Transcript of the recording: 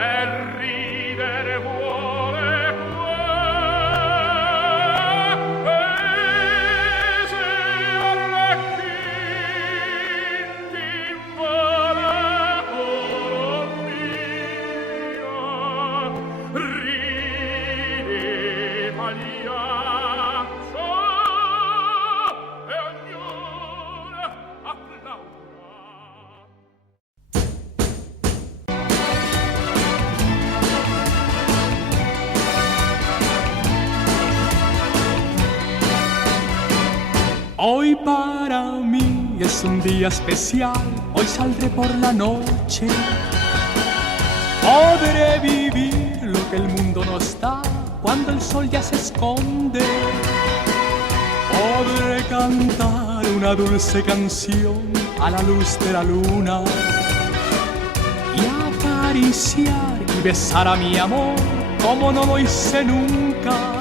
e ridere vuole qua, e se arlecchini invalato mio, ride pagliaccio e ognuno applauda. Hoy para mí es un día especial, hoy saldré por la noche. Podré vivir lo que el mundo nos da cuando el sol ya se esconde. Podré cantar una dulce canción a la luz de la luna y acariciar y besar a mi amor como no lo hice nunca.